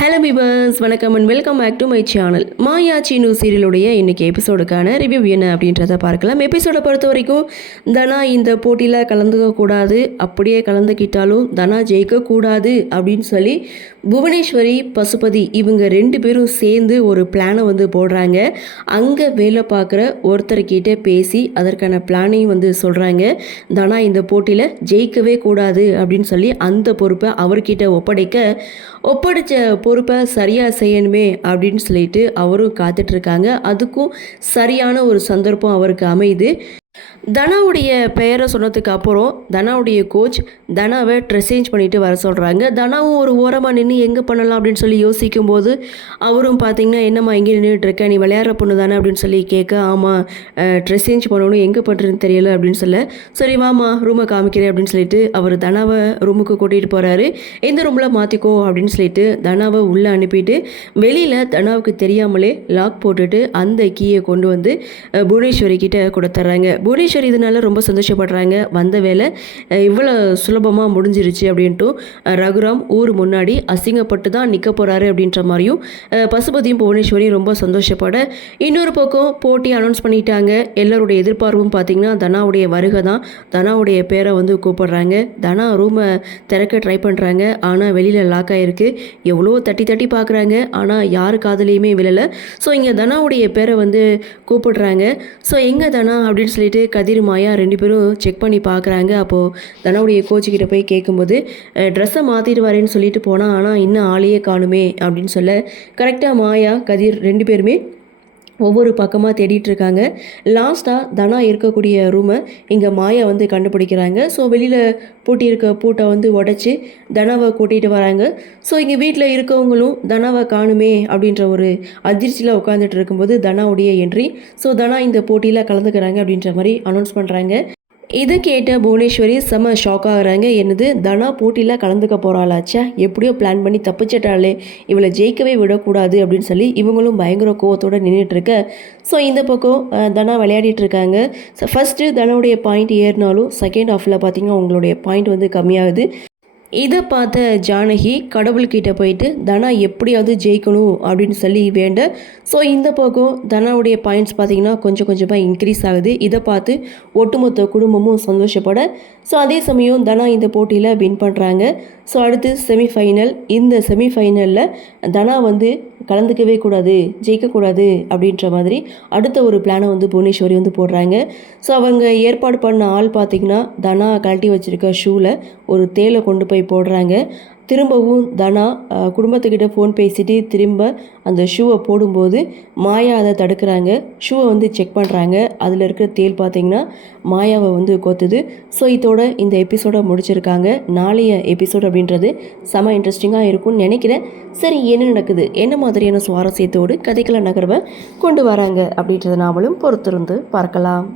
Hello peepers, வணக்கம் and welcome back to my channel. Maya Seenu சீரியலுடைய இன்றைக்கி எபிசோடுக்கான ரிவ்யூ என்ன அப்படின்றத பார்க்கலாம். எபிசோடை பொறுத்த வரைக்கும் தனா இந்த போட்டியில் கலந்துக்கக்கூடாது, அப்படியே கலந்துக்கிட்டாலும் தனா ஜெயிக்கக்கூடாது அப்படின்னு சொல்லி புவனேஸ்வரி, பசுபதி இவங்க 2 பேரும் சேர்ந்து ஒரு பிளானை வந்து போடுறாங்க. அங்கே வேலை பார்க்குற ஒருத்தர்கிட்ட பேசி அதற்கான பிளானையும் வந்து சொல்கிறாங்க. தனா இந்த போட்டியில் ஜெயிக்கவே கூடாது அப்படின்னு சொல்லி அந்த பொறுப்பை அவர்கிட்ட ஒப்படைச்ச பொறுப்பை சரியாக செய்யணுமே அப்படின்னு சொல்லிட்டு அவரும் காத்துட்ருக்காங்க. அதுக்கும் சரியான ஒரு சந்தர்ப்பம் அவருக்கு அமையுது. தனாவுடைய பெயரை சொன்னதுக்கு அப்புறம் தனாவுடைய கோச் தனாவை ட்ரெஸ் சேஞ்ச் பண்ணிட்டு வர சொல்கிறாங்க. தனாவும் ஒரு ஓரமாக நின்று எங்கே பண்ணலாம் அப்படின்னு சொல்லி யோசிக்கும் போது அவரும் பார்த்தீங்கன்னா, என்னம்மா எங்கே நின்றுட்டு இருக்க, நீ விளையாடுற பொண்ணு தானே அப்படின்னு சொல்லி கேட்க, ஆமாம் ட்ரெஸ் சேஞ்ச் பண்ணணும், எங்கே பண்ணுறதுன்னு தெரியல அப்படின்னு சொல்ல, சரி வாமா ரூமை காமிக்கிறேன் அப்படின்னு சொல்லிட்டு அவர் தனாவை ரூமுக்கு கூட்டிகிட்டு போகிறாரு. இந்த ரூமில் மாற்றிக்கோ அப்படின்னு சொல்லிட்டு தனாவை உள்ளே அனுப்பிட்டு வெளியில் தனாவுக்கு தெரியாமலே லாக் போட்டுட்டு அந்த கீயை கொண்டு வந்து புவனேஸ்வரி கிட்ட கொடுத்துட்றாங்க. புவனேஸ்வரி இதனால ரொம்ப சந்தோஷப்படுறாங்க. வந்த வேலை இவ்வளோ சுலபமாக முடிஞ்சிருச்சு அப்படின்ட்டு ரகுராம் ஊர் முன்னாடி அசிங்கப்பட்டு தான் நிற்க போகிறாரு அப்படின்ற மாதிரியும் பசுபதியும் புவனேஸ்வரியும் ரொம்ப சந்தோஷப்பட, இன்னொரு பக்கம் போட்டி அனௌன்ஸ் பண்ணிட்டாங்க. எல்லாருடைய எதிர்பார்ப்பும் பார்த்திங்கன்னா தனாவுடைய வருகை தான். தனாவுடைய பேரை வந்து கூப்பிடுறாங்க. தனா ரூமை திறக்க ட்ரை பண்ணுறாங்க, ஆனால் வெளியில் லாக் ஆகிருக்கு. எவ்வளோ தட்டி தட்டி பார்க்குறாங்க, ஆனால் யாரு காதலையுமே விழலை. ஸோ இங்கே தனாவுடைய பேரை வந்து கூப்பிடுறாங்க. ஸோ எங்கே தனா அப்படின்னு சொல்லிட்டு கதிர், மாயா 2 பேரும் செக் பண்ணி பார்க்குறாங்க. அப்போது தனாவுடைய கோச்சுக்கிட்ட போய் கேட்கும்போது ட்ரெஸ்ஸை மாற்றிட்டு வரேன்னு சொல்லிட்டு போனால், ஆனால் இன்னும் ஆளையே காணுமே அப்படின்னு சொல்ல, கரெக்டாக மாயா கதிர் 2 பேருமே ஒவ்வொரு பக்கமாக தேடிட்டுருக்காங்க. லாஸ்ட்டாக தனா இருக்கக்கூடிய ரூமை இங்கே மாயா வந்து கண்டுபிடிக்கிறாங்க. ஸோ வெளியில் பூட்டியிருக்க பூட்டை வந்து உடச்சி தனாவை கூட்டிகிட்டு வராங்க. ஸோ இங்கே வீட்டில் இருக்கவங்களும் தனாவை காணுமே அப்படின்ற ஒரு அதிர்ச்சியில் உட்காந்துட்டு இருக்கும்போது தனாவுடைய என்ட்ரி. ஸோ தனா இந்த போட்டியில் கலந்துக்கிறாங்க அப்படின்ற மாதிரி அனௌன்ஸ் பண்ணுறாங்க. இதை கேட்ட புவனேஸ்வரி செம்ம ஷாக் ஆகுறாங்க. என்னது, தனா போட்டியில் கலந்துக்க போகிறாளாச்சா, எப்படியோ பிளான் பண்ணி தப்பிச்சிட்டாலே, இவளை ஜெயிக்கவே விடக்கூடாது அப்படின்னு சொல்லி இவங்களும் பயங்கர கோவத்தோடு நின்றுட்டுருக்க. ஸோ இந்த பக்கம் தனா விளையாடிட்டு இருக்காங்க. ஸோ ஃபஸ்ட்டு தனாவுடைய பாயிண்ட் ஏறினாலும் செகண்ட் ஹாஃபில் பார்த்திங்கன்னா உங்களுடைய பாயிண்ட் வந்து கம்மியாகுது. இதை பார்த்த ஜானகி கடவுள்கிட்ட போயிட்டு தனா எப்படியாவது ஜெயிக்கணும் அப்படின்னு சொல்லி வேண்ட. ஸோ இந்த பக்கம் தனாவுடைய பாயிண்ட்ஸ் பார்த்திங்கன்னா கொஞ்சம் கொஞ்சமாக இன்க்ரீஸ் ஆகுது. இதை பார்த்து ஒட்டுமொத்த குடும்பமும் சந்தோஷப்பட, ஸோ அதே சமயம் தனா இந்த போட்டியில் வின் பண்ணுறாங்க. ஸோ அடுத்து செமிஃபைனல். இந்த செமிஃபைனலில் தனா வந்து கலந்துக்கவே கூடாது, ஜெயிக்கக்கூடாது அப்படின்ற மாதிரி அடுத்த ஒரு பிளானை வந்து புவனேஸ்வரி வந்து போடுறாங்க. ஸோ அவங்க ஏற்பாடு பண்ண ஆள் பார்த்திங்கன்னா தனா கழட்டி வச்சுருக்க ஷூவில் ஒரு தேலை கொண்டு போய் போடுறாங்க. திரும்பவும் தனா குடும்பத்துக்கிட்ட ஃபோன் பேசிட்டு திரும்ப அந்த ஷூவை போடும்போது மாயா அதை தடுக்கிறாங்க. ஷூவை வந்து செக் பண்ணுறாங்க. அதில் இருக்கிற தேல் பார்த்திங்கன்னா மாயாவை வந்து கொத்துது. ஸோ இதோட இந்த எபிசோடை முடிச்சிருக்காங்க. நாளைய எபிசோட் அப்படின்றது செம இன்ட்ரெஸ்டிங்காக இருக்கும்னு நினைக்கிறேன். சரி, என்ன நடக்குது, என்ன மாதிரியான சுவாரஸ்யத்தோடு கதைக்கள நகர்வை கொண்டு வராங்க அப்படின்றத நாமளும் பொறுத்திருந்து பார்க்கலாம்.